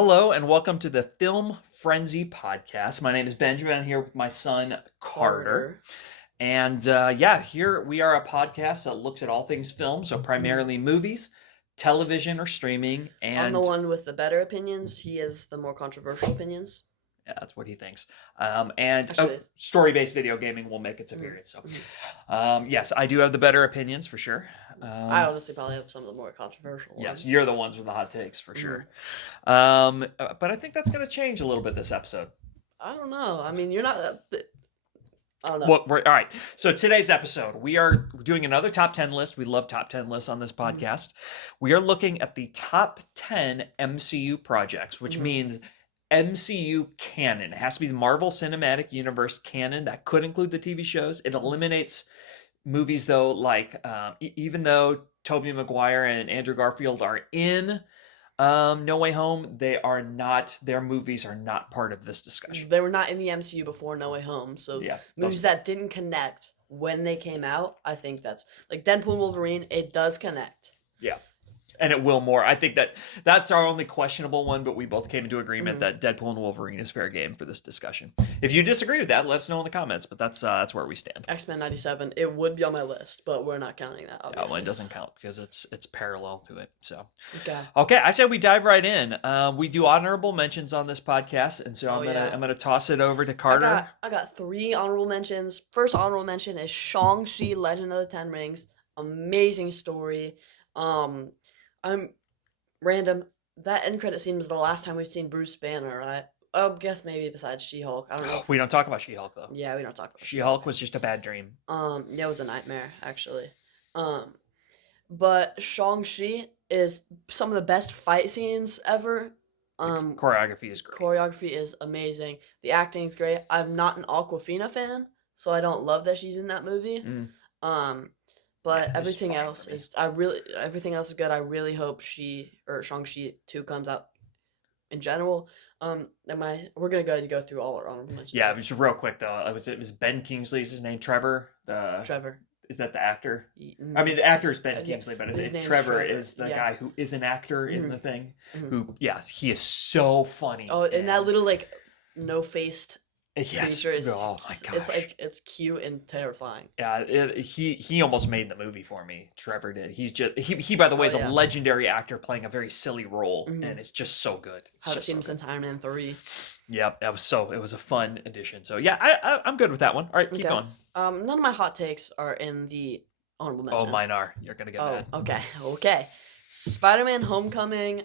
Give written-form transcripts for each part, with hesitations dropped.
Hello and welcome to the Film Frenzy podcast. My name is Benjamin. I'm here with my son Carter. And here we are a podcast that looks at all things film, so primarily movies, television, or streaming. I'm the one with the better opinions. He has the more controversial opinions. Yeah, that's what he thinks. Story-based video gaming will make its appearance. So, yes, I do have the better opinions for sure. I honestly probably have some of the more controversial ones. Yes, you're the ones with the hot takes for sure. But I think that's going to change a little bit this episode. I don't know. I mean, you're not. I don't know. Well, all right. So today's episode, we are doing another top 10 list. We love top 10 lists on this podcast. We are looking at the top 10 MCU projects, which means MCU canon. It has to be the Marvel Cinematic Universe canon. That could include the TV shows. It eliminates movies, though, like even though Tobey Maguire and Andrew Garfield are in No Way Home, they are not. Their movies are not part of this discussion. They were not in the MCU before No Way Home, so movies that didn't connect when they came out, I think that's like Deadpool and Wolverine. It does connect. Yeah. And it will more. I think that's our only questionable one, but we both came into agreement that Deadpool and Wolverine is fair game for this discussion. If you disagree with that, let us know in the comments, but that's where we stand. X-Men 97, it would be on my list, but we're not counting that, obviously. That one doesn't count because it's parallel to it. So Okay, I said we dive right in. We do honorable mentions on this podcast, and so I'm gonna toss it over to Carter. I got 3 honorable mentions. First honorable mention is Shang-Chi Legend of the Ten Rings. Amazing story. I'm random. That end credit scene was the last time we've seen Bruce Banner, right? I guess maybe besides She-Hulk. I don't know. We don't talk about She-Hulk though. Yeah, we don't talk about She-Hulk. Was just a bad dream. Yeah, it was a nightmare actually. But Shang-Chi is some of the best fight scenes ever. Choreography is great. Choreography is amazing. The acting is great. I'm not an Awkwafina fan, so I don't love that she's in that movie. But everything else is is good. I really hope Shang-Chi 2 comes out in general. We're gonna go ahead and go through all our honorable mentions. Yeah, just real quick though. It was Ben Kingsley's his name, Trevor. Trevor. Is that the actor? I mean, the actor is Ben Kingsley, but Trevor is the guy who is an actor in the thing. Who, yes, he is so funny. Oh, and that little like no-faced. Yes. Oh my gosh. It's cute and terrifying. Yeah, he almost made the movie for me. Trevor did. He by the way is a legendary actor playing a very silly role, and it's just so good. How it seems in Iron Man 3. Yeah, it was a fun addition. So yeah, I'm good with that one. All right, keep going. None of my hot takes are in the honorable mentions. Oh, mine are. You're gonna get mad. Okay. Spider-Man: Homecoming.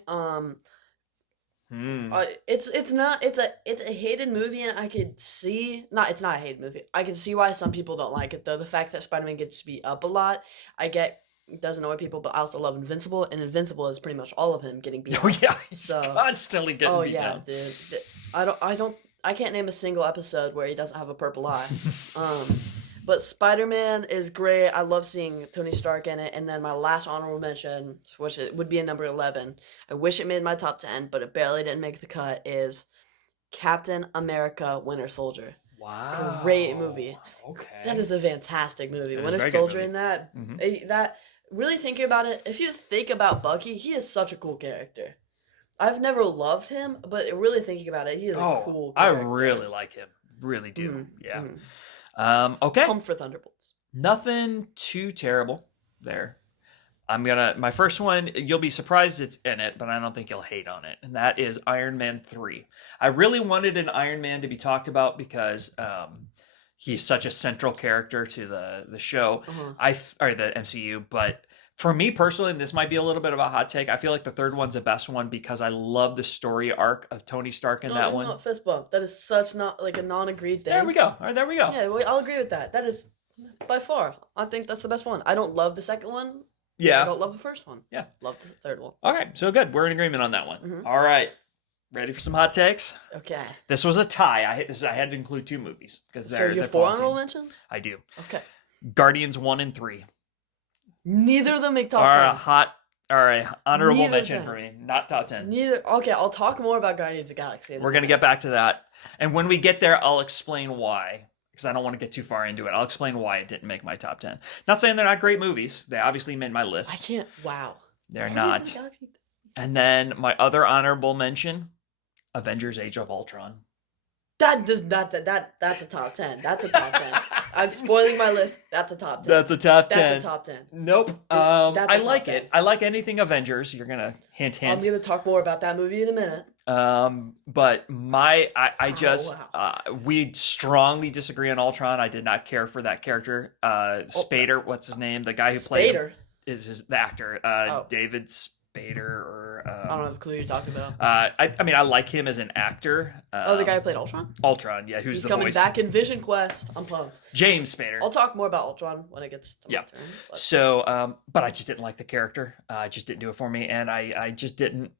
It's a hated movie, and I could see it's not a hated movie. I can see why some people don't like it though. The fact that Spider-Man gets to be up a lot, I get does annoy people, but I also love Invincible, and Invincible is pretty much all of him getting beat. Oh yeah, he's constantly getting beat down. Dude. I can't name a single episode where he doesn't have a purple eye. But Spider-Man is great. I love seeing Tony Stark in it. And then my last honorable mention, which it would be in number 11, I wish it made my top 10, but it barely didn't make the cut, is Captain America: Winter Soldier. Wow. Great movie. Okay. That is a fantastic movie. Winter Soldier in that. Really thinking about it, if you think about Bucky, he is such a cool character. I've never loved him, but really thinking about it, he is a cool character. I really like him. Really do. Yeah. Okay. Come for Thunderbolts. Nothing too terrible there. My first one, you'll be surprised it's in it, but I don't think you'll hate on it. And that is Iron Man 3. I really wanted an Iron Man to be talked about because he's such a central character to the show, or the MCU. But for me personally, and this might be a little bit of a hot take, I feel like the third one's the best one because I love the story arc of Tony Stark in that one. Not fist bump. That is such not like a non-agreed thing. There we go. All right, there we go. Yeah, I'll agree with that. That is by far. I think that's the best one. I don't love the second one. Yeah. I don't love the first one. Yeah. Love the third one. All right, so good. We're in agreement on that one. All right. Ready for some hot takes? Okay. This was a tie. I had to include 2 movies because so you have 4 honorable mentions? I do. Okay. Guardians 1 and 3. Neither of them make top 10. All right, honorable mention for me, not top 10. Neither. Okay, I'll talk more about Guardians of the Galaxy. We're going to get back to that. And when we get there, I'll explain why. Because I don't want to get too far into it. I'll explain why it didn't make my top 10. Not saying they're not great movies. They obviously made my list. Wow. They're not. And then my other honorable mention Avengers: Age of Ultron. That does not that's a top 10. That's a top 10. I'm spoiling my list. That's a top 10. That's a top 10. That's a top 10. Nope. That's a I top like 10. it. I like anything Avengers. You're gonna hint. I'm gonna talk more about that movie in a minute. But we strongly disagree on Ultron. I did not care for that character. Spader, what's his name? The guy who played him is the actor. David Spader, or I don't have a clue you're talking about. I mean, I like him as an actor. The guy who played Ultron? Ultron, yeah, He's the coming voice. back in Vision Quest. I'm pumped. James Spader. I'll talk more about Ultron when it gets to my turn. But. So, but I just didn't like the character. Just didn't do it for me, and I just didn't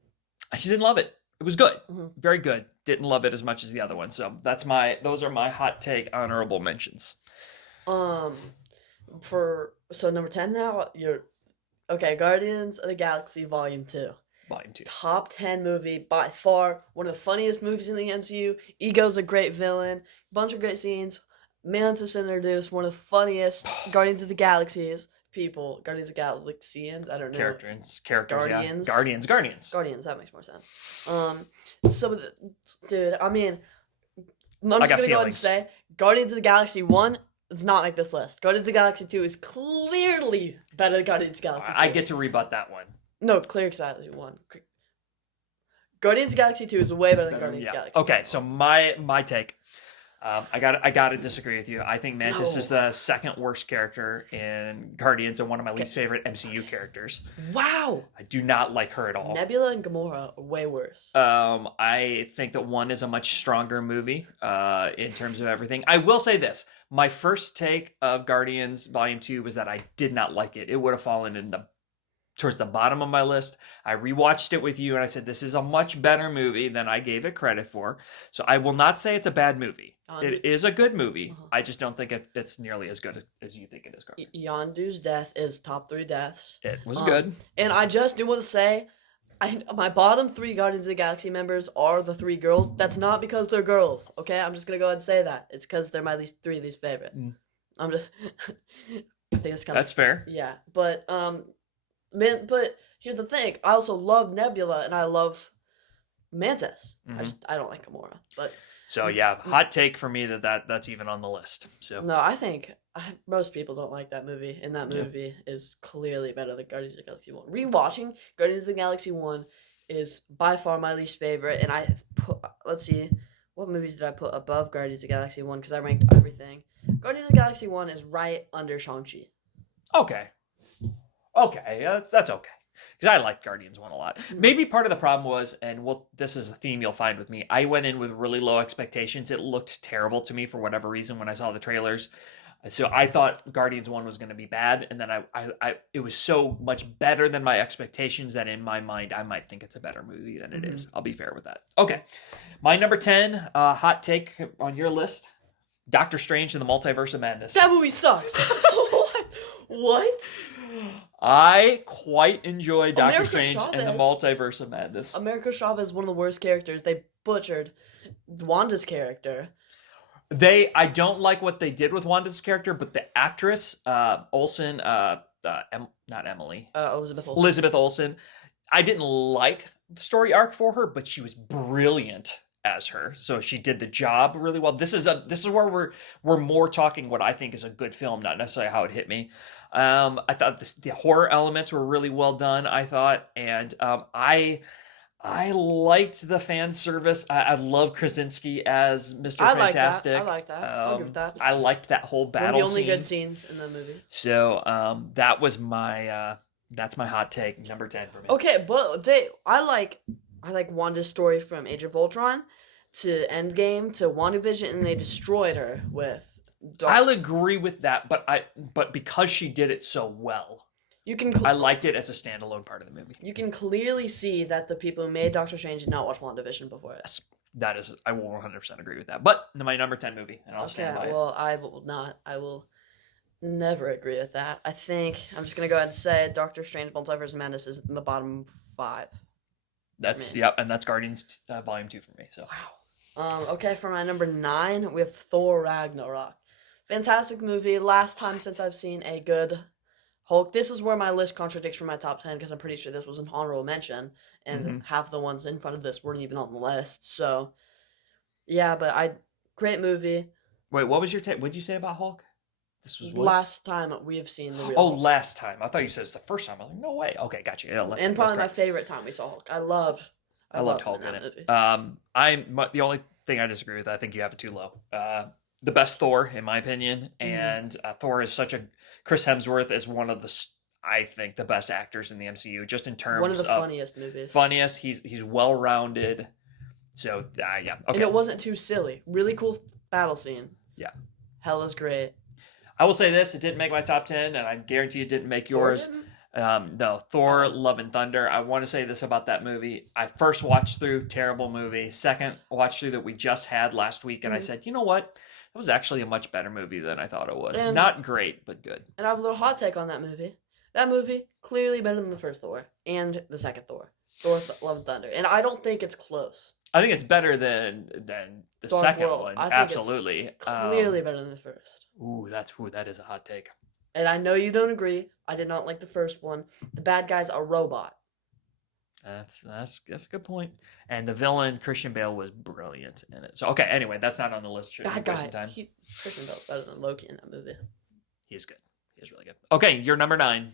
love it. It was good, very good. Didn't love it as much as the other one. So those are my hot take honorable mentions. So number 10 now, okay, Guardians of the Galaxy Volume 2. Volume 2. Top 10 movie, by far, one of the funniest movies in the MCU. Ego's a great villain, bunch of great scenes. Mantis introduced, one of the funniest Guardians of the Galaxies people. Guardians of the Galaxians, I don't know. Characters, Guardians. Yeah. Guardians, that makes more sense. Dude, I mean, I'm just gonna go ahead and say, Guardians of the Galaxy 1 does not make this list. Guardians of the Galaxy 2 is clearly better than Guardians of the Galaxy 2. I get to rebut that one. No, clear Galaxy 1. Guardians of the Galaxy 2 is way better than Guardians of the Galaxy 1. Okay, so my take. I got to disagree with you. I think Mantis is the second worst character in Guardians and one of my least favorite MCU characters. Wow. I do not like her at all. Nebula and Gamora are way worse. I think that one is a much stronger movie in terms of everything. I will say this. My first take of Guardians Volume 2 was that I did not like it. It would have fallen towards the bottom of my list. I rewatched it with you and I said, this is a much better movie than I gave it credit for. So I will not say it's a bad movie. It is a good movie. I just don't think it's nearly as good as you think it is. Yondu's death is top 3 deaths. It was good. And I just do want to say, my bottom 3 Guardians of the Galaxy members are the 3 girls. That's not because they're girls, okay? I'm just going to go ahead and say that. It's because they're my least favorite. I'm just... I think it's kind of... That's fair. Yeah, but here's the thing. I also love Nebula and I love Mantis. I don't like Gamora, but... So yeah, hot take for me that's even on the list. So no, I think most people don't like that movie, and that movie is clearly better than Guardians of the Galaxy 1. Rewatching Guardians of the Galaxy 1 is by far my least favorite, and let's see, what movies did I put above Guardians of the Galaxy 1, because I ranked everything. Guardians of the Galaxy 1 is right under Shang-Chi. Okay, that's okay. Because I liked Guardians 1 a lot. Maybe part of the problem was, and this is a theme you'll find with me, I went in with really low expectations. It looked terrible to me for whatever reason when I saw the trailers. So I thought Guardians 1 was going to be bad, and then it was so much better than my expectations that in my mind I might think it's a better movie than it is. I'll be fair with that. Okay, my number 10 hot take on your list, Doctor Strange and the Multiverse of Madness. That movie sucks. What? I quite enjoy Doctor America Strange Chavez. and the Multiverse of Madness. America Chavez is one of the worst characters. They butchered Wanda's character. I don't like what they did with Wanda's character, but the actress, Olsen, not Emily. Elizabeth Olsen. I didn't like the story arc for her, but she was brilliant as her. So she did the job really well. This is where we're more talking what I think is a good film, not necessarily how it hit me. I thought the horror elements were really well done, I thought, and I liked the fan service. I love Krasinski as Mr. Fantastic. I like that. I'll give that. I liked that whole battle scene. One of the only good scenes in the movie. So that was that's my hot take, number 10 for me. Okay, but I like Wanda's story from Age of Ultron to Endgame to WandaVision, and they destroyed her with. I'll agree with that, but because she did it so well, I liked it as a standalone part of the movie. You can clearly see that the people who made Doctor Strange did not watch WandaVision before. Yes, I will 100% agree with that. But my number 10 movie, and I'll stand by it. Well, I will not. I will never agree with that. I think I'm just gonna go ahead and say Doctor Strange: Multiverse of Madness is in the bottom 5. And that's Guardians Volume 2 for me. So wow. Okay, for my number 9, we have Thor: Ragnarok. Fantastic movie. Last time since I've seen a good Hulk. This is where my list contradicts from my top 10 because I'm pretty sure this was an honorable mention, and half the ones in front of this weren't even on the list. So, yeah, but great movie. Wait, what was your take? What did you say about Hulk? This was what? Last time we have seen the real Oh, Hulk. last time. I thought you said it's the first time. I was like, no way. Okay, gotcha. Yeah, last And time. probably my That's favorite time we saw Hulk. I loved Hulk him in in that it. movie. The only thing I disagree with, I think you have it too low. The best Thor, in my opinion, and Thor is Chris Hemsworth is one of I think the best actors in the MCU, just in terms One of the funniest movies. Funniest. He's well rounded. So yeah, okay. And it wasn't too silly. Really cool battle scene. Yeah, Hella's great. I will say this: it didn't make my top 10, and I guarantee it didn't make yours. No, Thor: Love and Thunder. I want to say this about that movie. I first watched through, terrible movie. Second watch through that we just had last week, and I said, you know what? That was actually a much better movie than I thought it was. And, Not great, but good. And I have a little hot take on that movie. That movie, clearly better than the first Thor and the second Thor. Love and Thunder. And I don't think it's close. I think it's better than the Dark second World. one. I think Absolutely. It's clearly better than the first. That is a hot take. And I know you don't agree. I did not like the first one. The bad guy's a robot. That's a good point. And the villain Christian Bale was brilliant in it. So okay, anyway, that's not on the list. Bad guy. Christian Bale's better than Loki in that movie. He's good. He's really good. Okay, your number 9.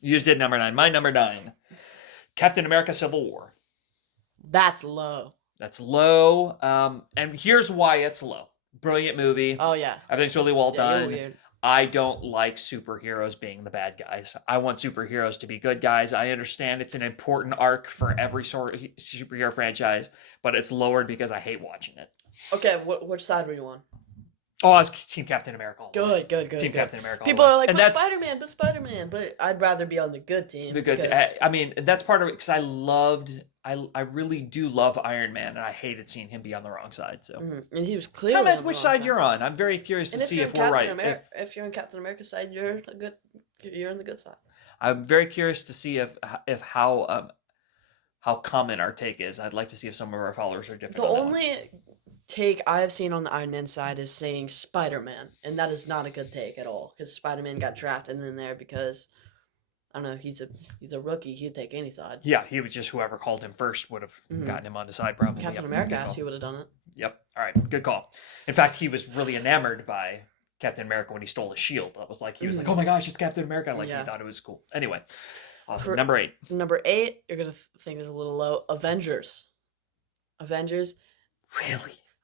You just did number 9. My number 9. Captain America: Civil War. That's low. That's low. And here's why it's low. Brilliant movie. Oh yeah. Everything's really well done. You're weird. I don't like superheroes being the bad guys. I want superheroes to be good guys. I understand it's an important arc for every sort of superhero franchise, but it's lowered because I hate watching it. Okay, which side were you on? Oh, I was Team Captain America. Good. Team Captain America. People are like, but Spider-Man. But I'd rather be on the good team. The good team. I mean, that's part of it because I really do love Iron Man, and I hated seeing him be on the wrong side. So, and he was clearly comment which side you're on. I'm very curious to see if we're right. If you're on Captain America's side, you're on the good side. I'm very curious to see if how common our take is. I'd like to see if some of our followers are different. The only take I have seen on the Iron Man side is saying Spider-Man, and that is not a good take at all because Spider-Man got drafted in there because I don't know, he's a rookie. He'd take any side. Yeah, he was just whoever called him first would have gotten him on the side probably. Captain America asked, he would have done it. Yep. All right. Good call. In fact, he was really enamored by Captain America when he stole his shield. That was like he was like, oh my gosh, it's Captain America. Like he thought it was cool. Anyway, awesome. Number 8. Number 8, you're gonna think is a little low. Avengers. Really?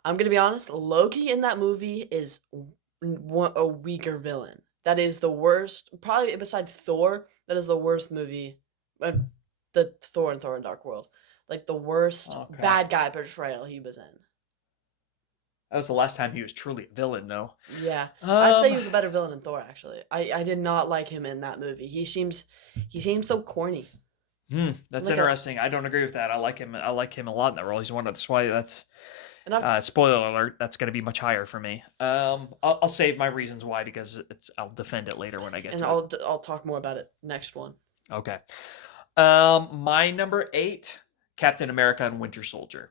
I'm gonna be honest. Loki in that movie is a weaker villain. That is the worst. Probably besides Thor, that is the worst movie. The Thor and Dark World, like the worst bad guy portrayal he was in. That was the last time he was truly a villain, though. Yeah, I'd say he was a better villain than Thor. Actually, I did not like him in that movie. He seems so corny. That's like interesting. I don't agree with that. I like him. I like him a lot in that role. He's one of that's why that's. Spoiler alert, that's going to be much higher for me. I'll save my reasons why because I'll defend it later when I get to it. And I'll talk more about it next one. Okay. My number 8, Captain America and Winter Soldier.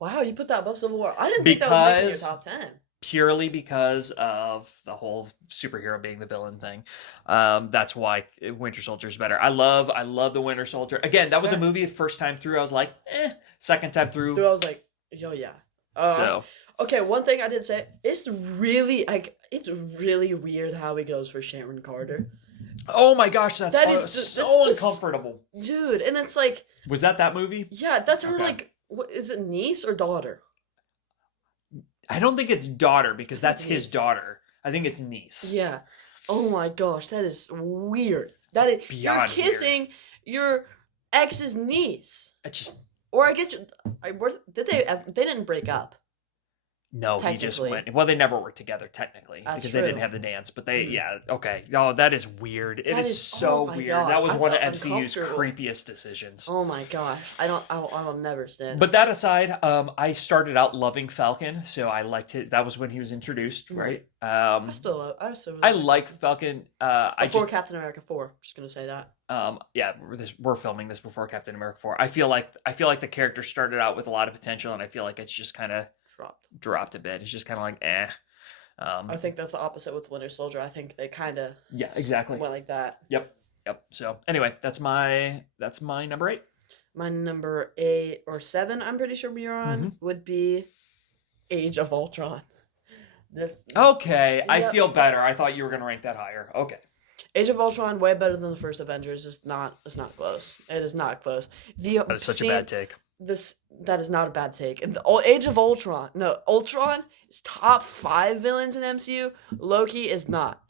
Wow, you put that above Civil War. I didn't think that was making your top 10. Purely because of the whole superhero being the villain thing. That's why Winter Soldier is better. I love the Winter Soldier. Again, that was a movie the first time through I was like, Second time through I was like, yo, yeah. Okay, one thing I did say, it's really weird how he goes for Sharon Carter. Oh my gosh, that's uncomfortable. Dude, and it's like... Was that movie? Yeah, that's her, like... What, is it niece or daughter? I don't think it's daughter because that's his daughter. I think it's niece. Yeah. Oh my gosh, that is weird. That is... Beyond you're kissing your ex's niece. It's just... Or I guess... They didn't break up. No, he just went. Well, they never worked together technically because they didn't have the dance. But they, okay. Oh, that is weird. It is so weird. Gosh, that was one of MCU's creepiest decisions. Oh my gosh, I will never stand. But that aside, I started out loving Falcon, so I liked his. That was when he was introduced, right? I like Falcon. Before Captain America 4. Just gonna say that. Yeah, we're filming this before Captain America 4. I feel like the character started out with a lot of potential, and I feel like it's just kind of dropped a bit. It's just kind of like I think that's the opposite with Winter Soldier. I think they kind of Yeah, exactly. went like that. Yep. So anyway, that's my number 8. My number 8 or 7, I'm pretty sure we are on, would be Age of Ultron. This Okay, I Yep. feel better. I thought you were gonna rank that higher. Okay. Age of Ultron way better than the first Avengers. It's not close. It is not close. That is such a bad take. That is not a bad take. And Age of Ultron. No, Ultron is top 5 villains in MCU. Loki is not.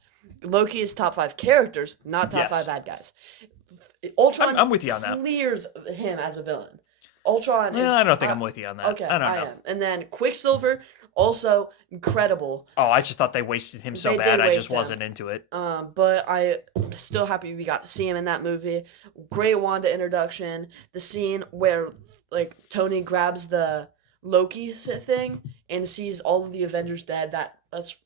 Loki is top 5 characters, not top Yes. 5 bad guys. Ultron I'm with you on that. clears him as a villain. Ultron is Yeah, I don't think I'm with you on that. Okay, I don't know. am. And then Quicksilver, also incredible. Oh, I just thought they wasted him so They bad. did I waste just him. wasn't into it. But I'm still happy we got to see him in that movie. Great Wanda introduction. The scene where like Tony grabs the Loki thing and sees all of the Avengers dead. That's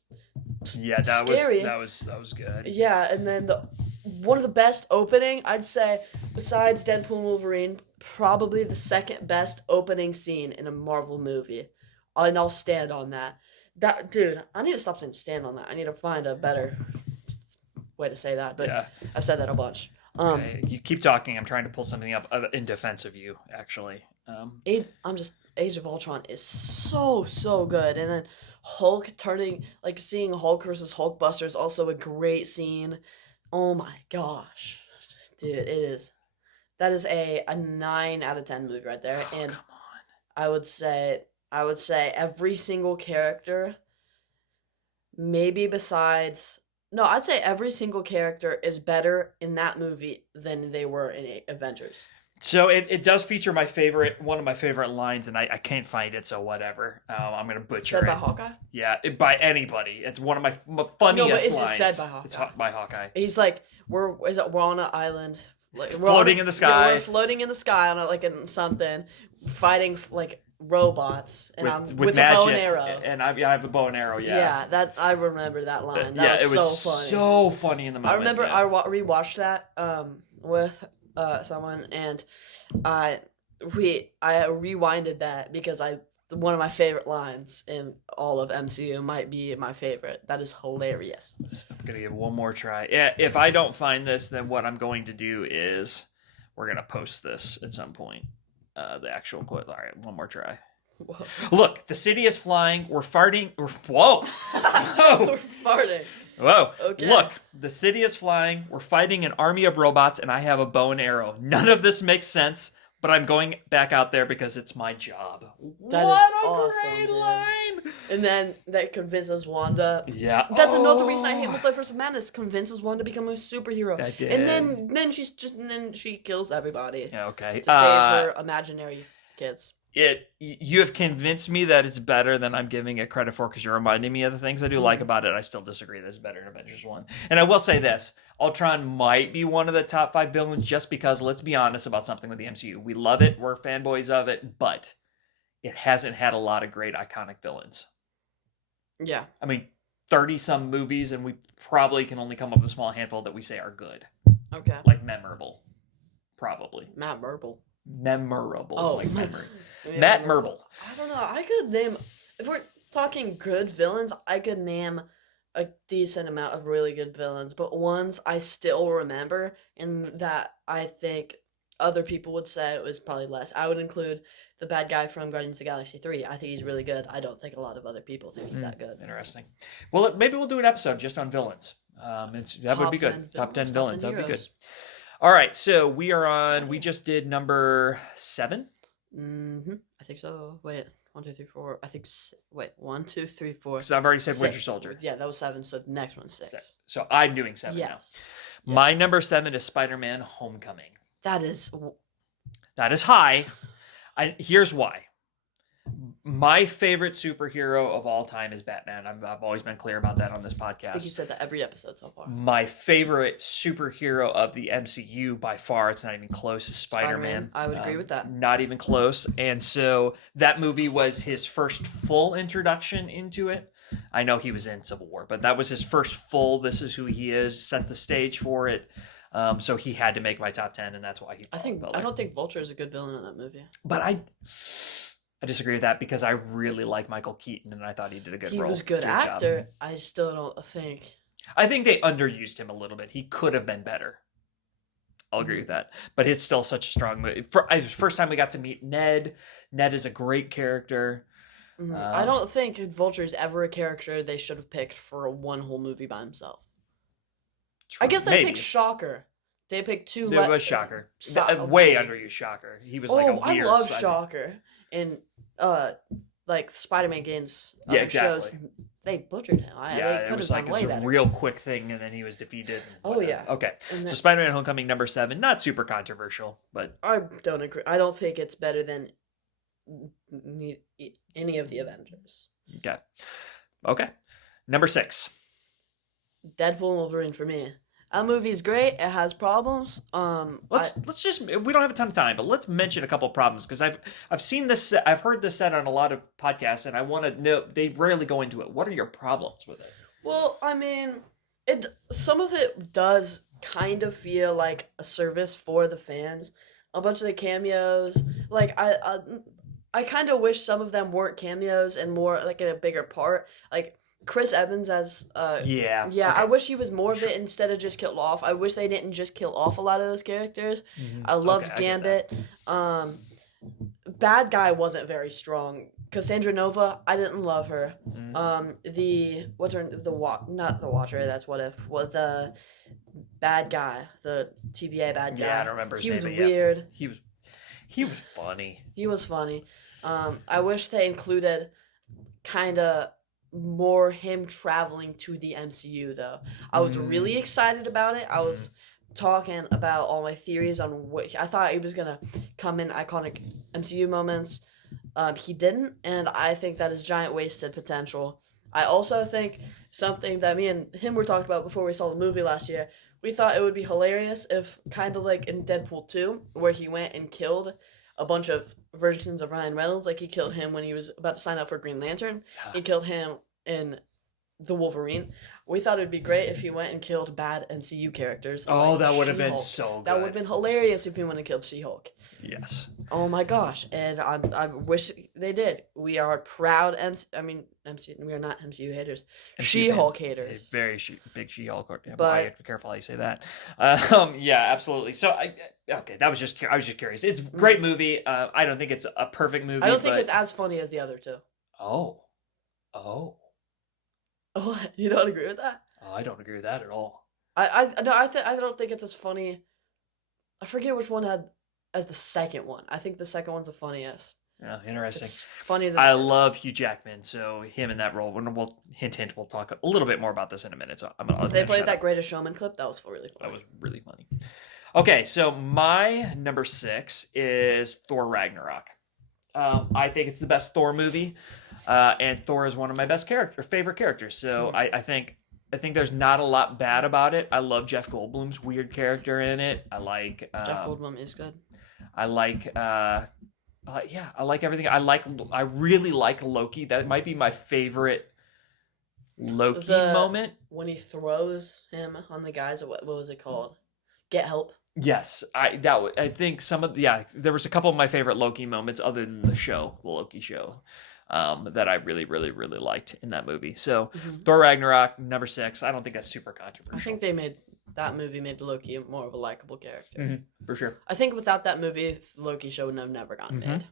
Yeah, that scary. was good. Yeah, and then one of the best opening, I'd say, besides Deadpool and Wolverine, probably the second best opening scene in a Marvel movie. And I'll stand on that. Dude, I need to stop saying stand on that. I need to find a better way to say that, but Yeah. I've said that a bunch. Okay, you keep talking. I'm trying to pull something up in defense of you, actually. Age of Ultron is so good, and then Hulk turning, like seeing Hulk versus Hulkbuster is also a great scene. Oh my gosh, dude, it is. That is a 9 out of 10 movie right there, and Come on. I would say every single character, maybe besides. No, I'd say every single character is better in that movie than they were in Avengers. So it does feature one of my favorite lines, and I can't find it, so whatever. I'm gonna butcher Said by it. Hawkeye? Yeah, by anybody. It's one of my funniest No, but it's lines. said by Hawkeye. It's by Hawkeye. He's like, we're on an island. Like, Floating in the sky. Yeah, we're floating in the sky on in something, fighting like robots, and I'm with a magic, bow and arrow. and I have a bow and arrow. Yeah, that I remember that line. That it was so funny. so funny in the moment. I remember yeah. I rewatched that with someone, and I rewinded that because one of my favorite lines in all of MCU might be my favorite. That is hilarious. I'm gonna give it one more try. Yeah, if I don't find this, then what I'm going to do is we're gonna post this at some point. The actual quote. All right, one more try. Whoa. Look, the city is flying. We're farting. Whoa. We're farting. Whoa. Okay. Look, the city is flying. We're fighting an army of robots, and I have a bow and arrow. None of this makes sense, but I'm going back out there because it's my job. That is what a awesome, great dude. line! And then that convinces Wanda. Yeah. That's another reason I hate Multiverse of Madness. Convinces Wanda to become a superhero. I did. And then she kills everybody Yeah, okay. to save her imaginary kids. You have convinced me that it's better than I'm giving it credit for because you're reminding me of the things I do like about it. I still disagree that it's better than Avengers 1. And I will say this, Ultron might be one of the top 5 villains just because, let's be honest about something with the MCU. We love it, we're fanboys of it, but it hasn't had a lot of great iconic villains. Yeah. I mean, 30-some movies, and we probably can only come up with a small handful that we say are good. Okay. Like memorable. Probably. Matt Murble. Memorable. Oh, like memory. Yeah, Matt Murble. I don't know. I could name, if we're talking good villains, I could name a decent amount of really good villains, but ones I still remember and that I think other people would say it was probably less. I would include the bad guy from Guardians of the Galaxy 3. I think he's really good. I don't think a lot of other people think he's that good. Interesting. Well, maybe we'll do an episode just on villains. That would be good. Top 10 villains. That would be good. All right, so we are on. We just did number 7. I think so. Wait, 1, 2, 3, 4. I think. Wait, 1, 2, 3, 4. Because I've already said 6. Winter Soldier. Yeah, that was 7. So the next one's 6. So I'm doing 7 now. Yes. My number 7 is Spider-Man: Homecoming. That is high. Here's why. My favorite superhero of all time is Batman. I've always been clear about that on this podcast. I think you've said that every episode so far. My favorite superhero of the MCU by far, it's not even close, is Spider-Man. I would agree with that. Not even close. And so that movie was his first full introduction into it. I know he was in Civil War, but that was his first full, this is who he is, set the stage for it. So he had to make my top 10, and that's why he I don't think Vulture is a good villain in that movie. But I disagree with that because I really like Michael Keaton and I thought he did a good He role. was a good Good job. actor. I still don't think. I think they underused him a little bit. He could have been better. I'll agree with that. But it's still such a strong movie. First time we got to meet Ned. Ned is a great character. I don't think Vulture is ever a character they should have picked for one whole movie by himself. I guess they picked Shocker. They picked two. It was Shocker. Way underused Shocker. He was like a weird. I love Shocker in like Spider-Man games. Yeah, exactly. Shows, they butchered him. They could have done way better. A real quick thing, and then he was defeated. Oh yeah. Okay. So Spider-Man: Homecoming number 7, not super controversial, but I don't agree. I don't think it's better than any of the Avengers. Okay. Number 6. Deadpool and Wolverine for me. That movie's great. It has problems. Let's just, we don't have a ton of time, but let's mention a couple problems because I've seen this. I've heard this said on a lot of podcasts, and I want to know. They rarely go into it. What are your problems with it? Well, I mean, some of it does kind of feel like a service for the fans. A bunch of the cameos, like I kind of wish some of them weren't cameos and more like in a bigger part, like. Chris Evans as yeah. Okay. I wish he was more of it instead of just killed off. I wish they didn't just kill off a lot of those characters. I loved Gambit. Bad guy wasn't very strong. Cassandra Nova, I didn't love her. Not the Watcher, that's What If. What the bad guy, the TVA bad guy. Yeah, I don't remember his name. He was weird. He was funny. He was funny. I wish they included kind of more him traveling to the MCU though. I was really excited about it. I was talking about all my theories on what I thought he was gonna come in iconic MCU moments. He didn't, and I think that is giant wasted potential. I also think something that me and him were talking about before we saw the movie last year. We thought it would be hilarious if, kind of like in Deadpool 2, where he went and killed a bunch of versions of Ryan Reynolds. Like, he killed him when he was about to sign up for Green Lantern. He killed him in the Wolverine. We thought it would be great if he went and killed bad MCU characters. Oh, that would have been so good. That would have been hilarious if he went and killed She-Hulk. Yes. Oh my gosh. And I wish they did. We are proud MCU. We are not MCU haters. She-Hulk haters. Very big She-Hulk. But be careful how you say that. Yeah, absolutely. So I was just curious. It's a great movie. I don't think it's a perfect movie. I don't think it's as funny as the other two. Oh. What? You don't agree with that? Oh, I don't agree with that at all. I don't think it's as funny. I forget which one had as the second one. I think the second one's the funniest. Yeah, interesting. It's funnier than I love Hugh Jackman, so him in that role. We'll hint. We'll talk a little bit more about this in a minute. So I'm gonna. They played that Greatest Showman clip. That was really funny. That was really funny. Okay, so my number 6 is Thor Ragnarok. I think it's the best Thor movie, and Thor is one of my favorite characters. So I think there's not a lot bad about it. I love Jeff Goldblum's weird character in it. I like Jeff Goldblum is good. I like I like everything. I really like Loki. That might be my favorite Loki moment when he throws him on the guys. What was it called? Get Help. Yes, I think there was a couple of my favorite Loki moments other than the Loki show, that I really, really, really liked in that movie. So Thor Ragnarok, number 6. I don't think that's super controversial. I think that movie made Loki more of a likable character. For sure. I think without that movie, the Loki show would have never gotten made.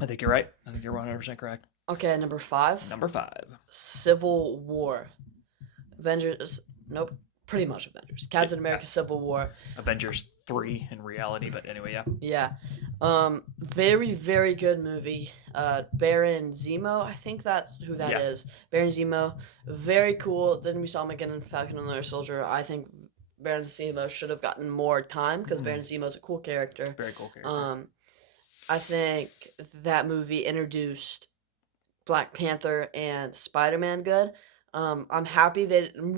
I think you're right. I think you're 100% correct. Okay, number 5. Civil War. Avengers. Nope. Pretty much Avengers. Captain America Civil War. Avengers 3 in reality, but anyway, yeah. Yeah. Very, very good movie. Baron Zemo, I think that's who that is. Baron Zemo. Very cool. Then we saw him again in Falcon and the Winter Soldier. I think Baron Zemo should have gotten more time because Baron Zemo is a cool character. Very cool character. I think that movie introduced Black Panther and Spider-Man good. I'm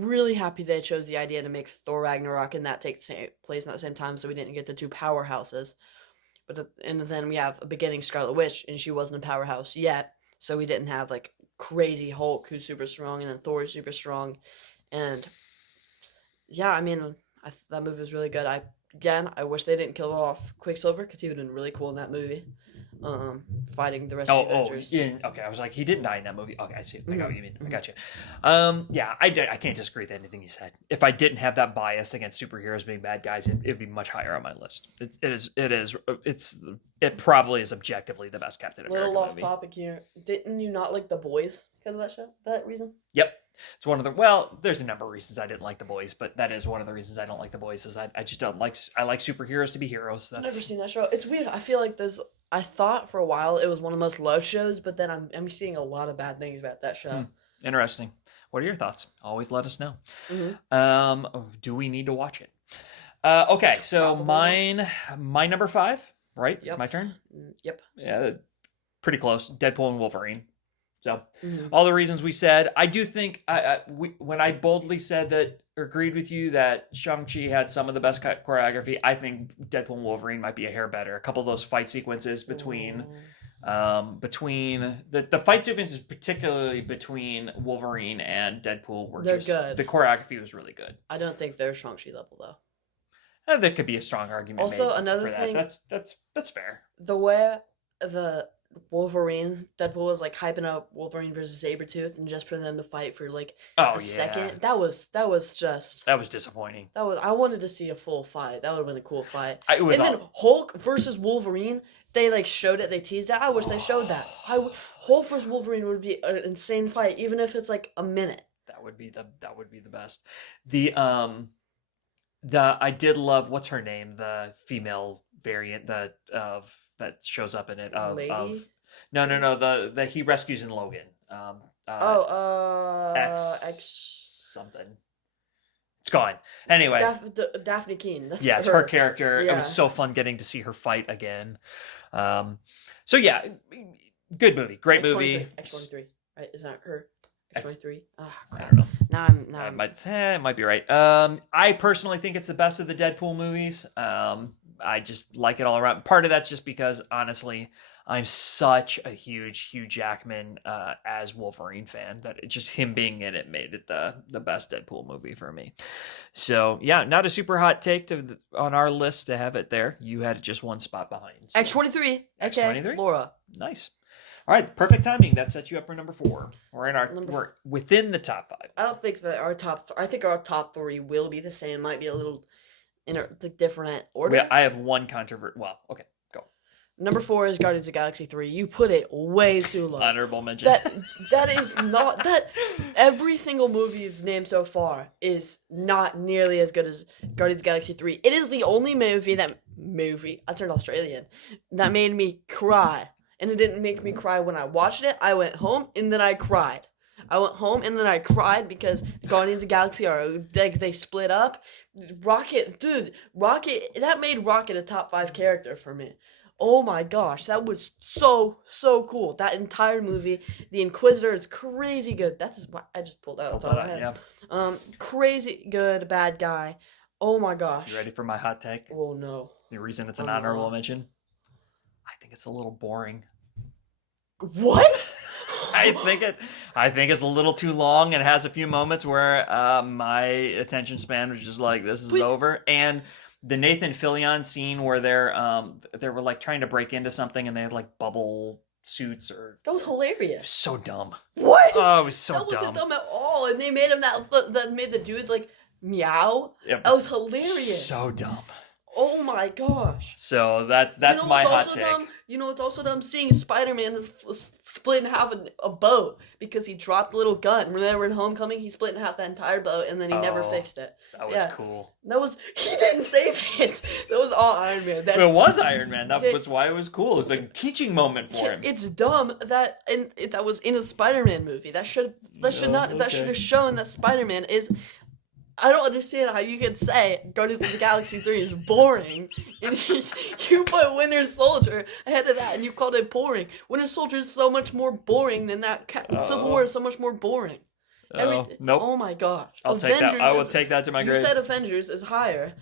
really happy they chose the idea to make Thor Ragnarok and that take place in that same time, so we didn't get the two powerhouses. And then we have a beginning Scarlet Witch, and she wasn't a powerhouse yet, so we didn't have like crazy Hulk who's super strong, and then Thor is super strong, and yeah, I mean, that movie was really good. I wish they didn't kill off Quicksilver because he would have been really cool in that movie. fighting the rest of the Avengers. yeah. Okay, I was like, he didn't die in that movie. Okay, I see. I got what you mean. I got you. Yeah, I can't disagree with anything you said. If I didn't have that bias against superheroes being bad guys, it'd be much higher on my list. It probably is objectively the best Captain America Little off movie. topic here. Didn't you not like The Boys because of that show? That reason? Yep. It's one of the, well, there's a number of reasons I didn't like The Boys, but that is one of the reasons I don't like The Boys is I just don't like, I like superheroes to be heroes. I've never seen that show. It's weird. I feel like I thought for a while it was one of the most loved shows, but then I'm seeing a lot of bad things about that show. Interesting. What are your thoughts? Always let us know. Do we need to watch it? Okay, so Probably my number 5, right? Yep. It's my turn? Yep. Yeah, pretty close. Deadpool and Wolverine. So, all the reasons we said, I do think when I boldly said that, or agreed with you that Shang-Chi had some of the best choreography, I think Deadpool and Wolverine might be a hair better. A couple of those fight sequences between the fight sequences, particularly between Wolverine and Deadpool, were good. The choreography was really good. I don't think they're Shang-Chi level though. There could be a strong argument. Also, made another for thing, that's fair. The way the Wolverine Deadpool was like hyping up Wolverine versus Sabretooth, and just for them to fight for like a second, that was disappointing. I wanted to see a full fight. That would have been a cool fight. Then Hulk versus Wolverine, they like showed it, they teased it. I wish they showed that. Hulk versus Wolverine would be an insane fight, even if it's like a minute. That would be the best. I did love, what's her name, the female variant that shows up in it Lady? the he rescues in Logan. X something. It's gone. Anyway, Daphne Keane. That's her character. Yeah. It was so fun getting to see her fight again. So yeah, good movie, great movie. X-23, right? Is that her? X-23. I don't know. Now It might be right. I personally think it's the best of the Deadpool movies. I just like it all around. Part of that's just because, honestly, I'm such a huge Hugh Jackman as Wolverine fan that just him being in it made it the best Deadpool movie for me. So, yeah, not a super hot take on our list to have it there. You had it just one spot behind. So. X-23. X-23? Laura. Nice. All right, perfect timing. That sets you up for number 4. We're within the top 5. I don't think that I think our top 3 will be the same. Might be a little in a different order. I have one controversy. Well, okay, go. Number 4 is Guardians of the Galaxy 3. You put it way too low. Honorable mention. That is not that. Every single movie you've named so far is not nearly as good as Guardians of the Galaxy 3. It is the only movie. I turned Australian. That made me cry. And it didn't make me cry when I watched it. I went home and then I cried. Because Guardians of the Galaxy they split up. Rocket, that made Rocket a top 5 character for me. Oh my gosh, that was so cool. That entire movie, the Inquisitor is crazy good. That's what I just pulled out on top of my head. Yeah. Crazy good bad guy. Oh my gosh. You ready for my hot take? Oh no. The reason it's an honorable mention? I think it's a little boring. What? I think it's a little too long and has a few moments where my attention span was just like, this is over. And the Nathan Fillion scene where they were like trying to break into something and they had like bubble suits that was hilarious. So dumb. What? Oh, it was so dumb. That wasn't dumb at all. And they made him that made the dude like meow. That was hilarious. So dumb. Oh my gosh. So that's my hot take. Dumb? You know what's also dumb? Seeing Spider-Man split in half a boat because he dropped the little gun. Remember in Homecoming, he split in half that entire boat and then he never fixed it. That was cool. He didn't save it. That was all Iron Man. It was Iron Man. That was why it was cool. It was a teaching moment for him. It's dumb that was in a Spider-Man movie. That should have shown that Spider-Man is. I don't understand how you could say Guardians of the Galaxy 3 is boring, and you put Winter Soldier ahead of that, and you called it boring. Winter Soldier is so much more boring than that. Civil War is so much more boring. Nope. Oh my gosh. I will take that to my grave. You said Avengers is higher.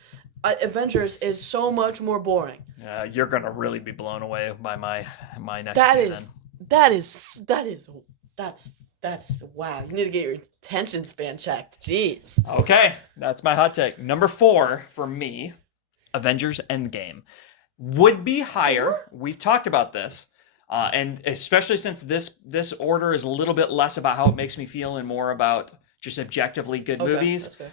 Avengers is so much more boring. You're gonna really be blown away by my next. That's wow. You need to get your attention span checked. Jeez. Okay, that's my hot take. Number 4 for me, Avengers Endgame. would be higher. 4? We've talked about this. And especially since this order is a little bit less about how it makes me feel and more about just objectively good Okay, movies. that's fair.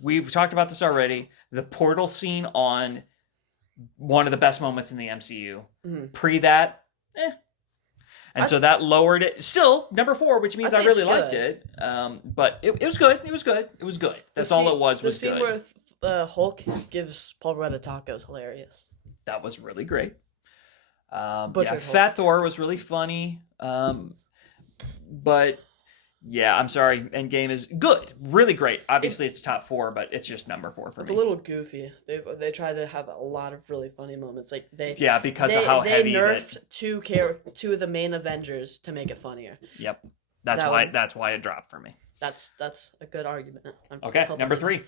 We've talked about this already. The portal scene on one of the best moments in the MCU. Pre that, And so that lowered it. Still, number 4, which means I really liked it. But it was good. It was good. It was good. That's all it was The scene good. where Hulk gives Paul Rudd a taco is hilarious. That was really great. Butchered Fat Thor was really funny. But yeah, I'm sorry. Endgame is good. Really great. Obviously, it's top 4, but it's just number 4 for me. It's a little goofy. They try to have a lot of really funny moments. Like because of how heavy they nerfed two of the main Avengers to make it funnier. Yep. That's why it dropped for me. That's a good argument. Okay, number 3.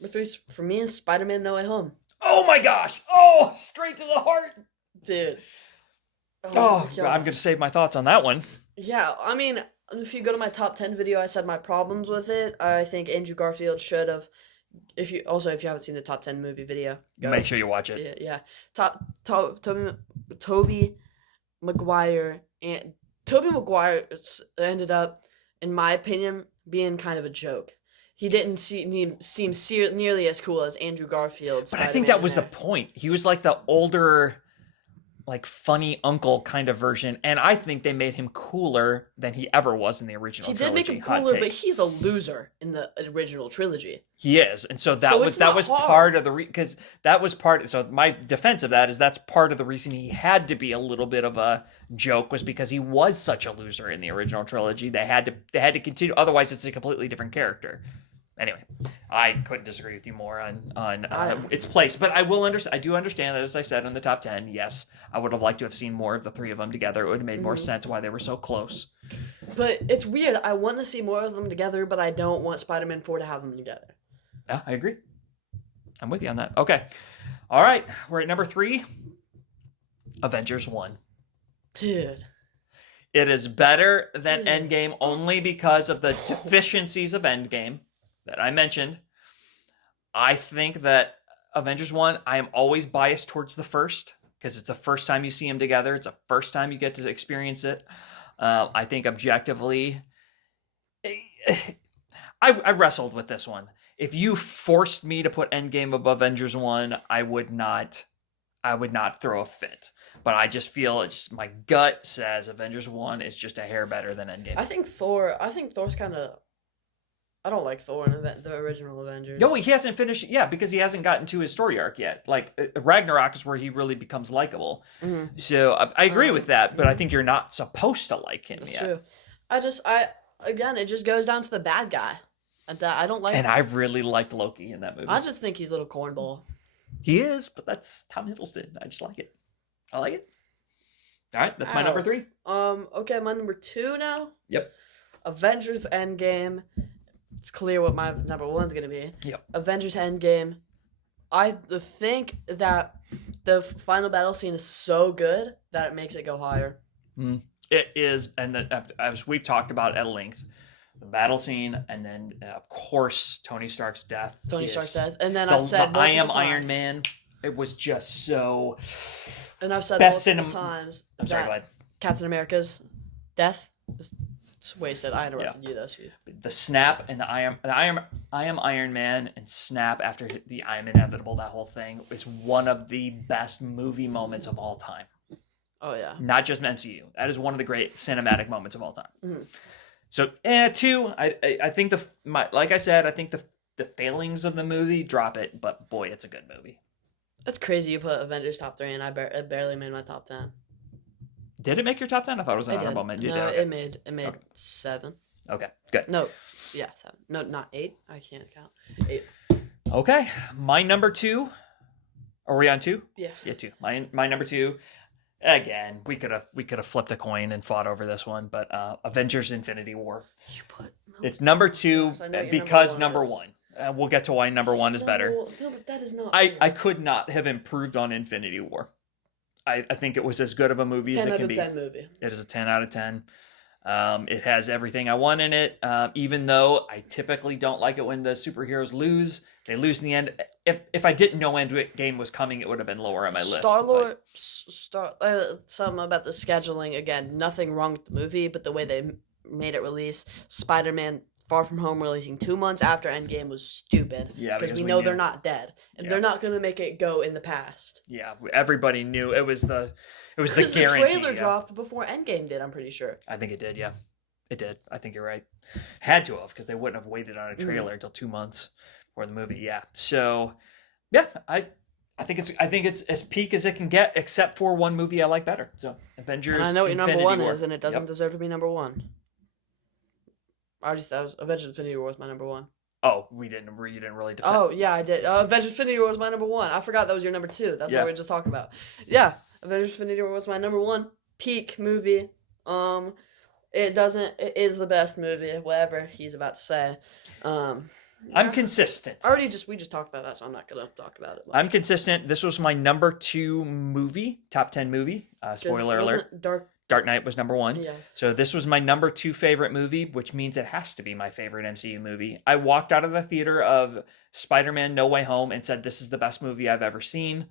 Number 3 for me is Spider-Man No Way Home. Oh my gosh! Oh, straight to the heart, dude. Oh I'm gonna save my thoughts on that one. Yeah, I mean, if you go to my top 10 video, I said my problems with it. I think Andrew Garfield should have. If you haven't seen the top 10 movie video, make sure you watch it. Yeah, Tobey Maguire ended up, in my opinion, being kind of a joke. He didn't seem nearly as cool as Andrew Garfield. But I think that was the point. He was like the older, like funny uncle kind of version, and I think they made him cooler than he ever was in the original trilogy. He did make him cooler, but he's a loser in the original trilogy. He is, and so that was part of the because that was part. So my defense of that is that's part of the reason he had to be a little bit of a joke was because he was such a loser in the original trilogy. They had to continue, otherwise it's a completely different character. Anyway, I couldn't disagree with you more on its place, but I do understand that, as I said, in the top 10, yes, I would have liked to have seen more of the 3 of them together. It would have made more sense why they were so close. But it's weird. I want to see more of them together, but I don't want Spider-Man 4 to have them together. Yeah, I agree. I'm with you on that. Okay. All right. We're at number 3. Avengers 1. Dude. It is better than Endgame only because of the deficiencies of Endgame that I mentioned. I think that Avengers 1, I am always biased towards the first because it's the first time you see them together. It's the first time you get to experience it. I think objectively, I wrestled with this one. If you forced me to put Endgame above Avengers 1, I would not throw a fit. But I just feel my gut says Avengers 1 is just a hair better than Endgame. I think Thor's kind of. I don't like Thor in the original Avengers. No, he hasn't finished. Yeah, because he hasn't gotten to his story arc yet. Like Ragnarok is where he really becomes likable. Mm-hmm. So I agree with that, but I think you're not supposed to like him that's yet. True. Again, it just goes down to the bad guy. I don't like. And I really liked Loki in that movie. I just think he's a little cornball. He is, but that's Tom Hiddleston. I just like it. I like it. All right, that's my number 3. Okay, my number 2 now. Yep. Avengers Endgame. It's clear what my number 1's gonna be. Yep. Avengers Endgame. I think that the final battle scene is so good that it makes it go higher. It is, and as we've talked about at length, the battle scene, and then of course Tony Stark's death. And then I've said I am Iron Man. It was just so. And I've said best multiple times. I'm sorry, go ahead. Captain America's death is wasted. I interrupted you though. The snap and I am Iron Man and snap after the I am inevitable. That whole thing is one of the best movie moments of all time. Oh yeah. Not just MCU. That is one of the great cinematic moments of all time. Mm-hmm. So 2, I think like I said, I think the failings of the movie drop it, but boy, it's a good movie. That's crazy. You put Avengers top 3, and it barely made my top 10. Did it make your top 10? I thought it was an honorable mention. No, it made 7. Okay, good. No, yeah, 7. No, not 8. I can't count. 8. Okay, my number 2. Are we on 2? Yeah. Yeah, 2. My number 2. Again, we could have flipped a coin and fought over this one, but Avengers: Infinity War. It's number 2 because number 1. We'll get to why number 1 is better. No, but that is not. I could not have improved on Infinity War. I think it was as good of a movie as it can be. 10 out of 10 movie. It is a 10 out of 10. It has everything I want in it. Even though I typically don't like it when the superheroes lose, they lose in the end. if I didn't know Endgame was coming, it would have been lower on my list. Star-Lord, something about the scheduling, again, nothing wrong with the movie, but the way they made it release, Spider-Man Far From Home releasing 2 months after Endgame was stupid. Yeah, because we we know knew. they're not dead. And Yeah. they're not going to make it go in the past. Yeah, everybody knew it was the Because guarantee. the trailer yeah. dropped before Endgame did, I'm pretty sure. I think it did, yeah. It did. I think you're right. Had to have, because they wouldn't have waited on a trailer until 2 months for the movie. Yeah. So, yeah, I think it's as peak as it can get, except for one movie I like better. So, Avengers. And I know what your number Infinity one War. is, and it doesn't Yep. deserve to be number one. That was Avengers Infinity War was my number one. Oh, you didn't really defend. Oh, yeah, I did. Avengers Infinity War was my number one. I forgot that was your number two. That's Yeah. what we were just talking about. Yeah, Avengers Infinity War was my number one. Peak movie. It is the best movie, whatever he's about to say. I'm yeah. consistent. We just talked about that, so I'm not gonna talk about it much. I'm consistent. This was my number 2 movie, top 10 movie. 'Cause Spoiler wasn't alert. Dark Knight was number 1. Yeah. So this was my number 2 favorite movie, which means it has to be my favorite MCU movie. I walked out of the theater of Spider-Man No Way Home and said, this is the best movie I've ever seen.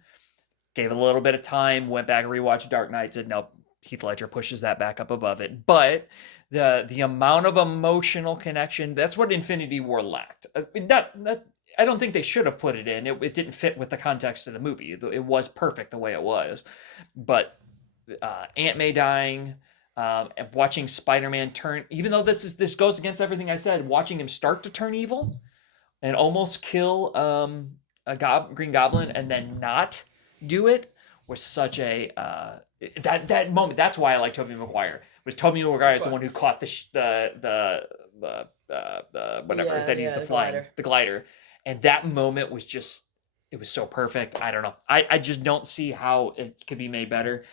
Gave it a little bit of time, went back and rewatched Dark Knight, said, nope, Heath Ledger pushes that back up above it. But the amount of emotional connection, that's what Infinity War lacked. I don't think they should have put it in. It didn't fit with the context of the movie. It was perfect the way it was. But Aunt May dying, and watching Spider-Man turn, even though this goes against everything I said, watching him start to turn evil and almost kill Green Goblin and then not do it was such a that moment. That's why I like Tobey Maguire. Was Tobey Maguire is the one who caught the whatever Yeah, that he's yeah, the glider, and that moment was just, it was so perfect. I don't know. I just don't see how it could be made better.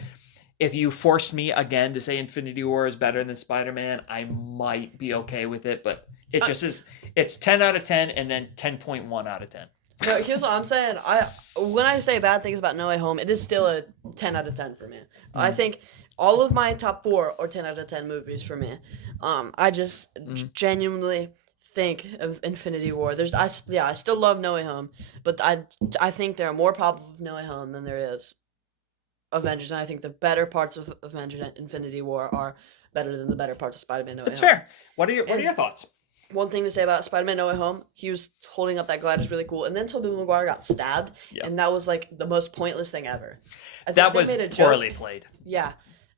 If you forced me again to say Infinity War is better than Spider-Man, I might be okay with it, but it just is. It's 10 out of 10 and then 10.1 out of 10. But here's what I'm saying. When I say bad things about No Way Home, it is still a 10 out of 10 for me. I think all of my top 4 are 10 out of 10 movies for me. I just genuinely think of Infinity War. I still love No Way Home, but I think there are more problems with No Way Home than there is Avengers, and I think the better parts of Avengers and Infinity War are better than the better parts of Spider-Man No Way Home. That's fair. What are your thoughts? One thing to say about Spider-Man No Way Home, he was holding up that glider is really cool, and then Tobey Maguire got stabbed, and that was like the most pointless thing ever. I think That they was made a poorly joke. played. Yeah,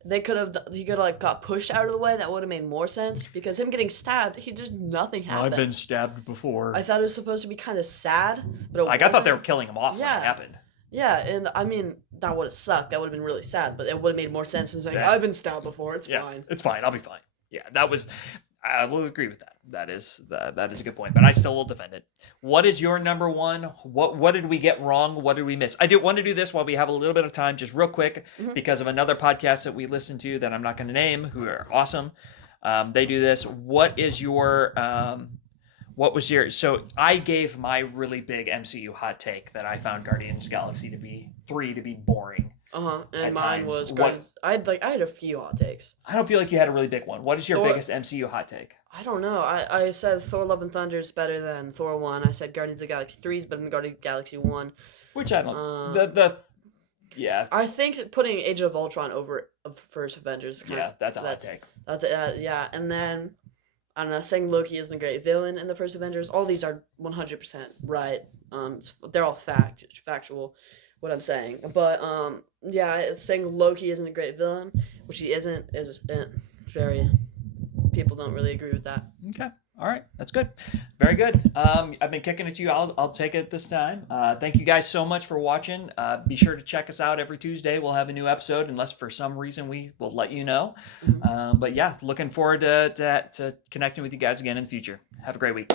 he could have like got pushed out of the way. That would have made more sense because him getting stabbed, nothing happened. I've been stabbed before. I thought it was supposed to be kind of sad, but I thought they were killing him off when Yeah. it happened. Yeah, and I mean that would have sucked. That would have been really sad, but it would have made more sense than saying I've been stabbed before. It's fine. It's fine. I'll be fine. Yeah, that was. I will agree with that. That is a good point, but I still will defend it. What is your number 1? What did we get wrong? What did we miss? I do want to do this while we have a little bit of time, just real quick, because of another podcast that we listen to that I'm not going to name, who are awesome. They do this. What is your what was your? So I gave my really big MCU hot take that I found Guardians of the Galaxy 3 to be boring. And at mine times. was What- I had a few hot takes. I don't feel like you had a really big one. What is your Thor- biggest MCU hot take? I don't know. I said Thor: Love and Thunder is better than Thor 1. I said Guardians of the Galaxy 3 is better than Guardians of the Galaxy 1. Which I don't. Yeah. I think putting Age of Ultron over of first Avengers. That's a hot take. Yeah, and then I don't know. Saying Loki isn't a great villain in the first Avengers. All these are 100% right. They're all factual. What I'm saying, but it's saying Loki isn't a great villain, which he isn't, is very. People don't really agree with that. Okay. All right. That's good. Very good. I've been kicking it to you. I'll take it this time. Thank you guys so much for watching. Be sure to check us out every Tuesday. We'll have a new episode, unless for some reason we will let you know. But yeah, looking forward to connecting with you guys again in the future. Have a great week.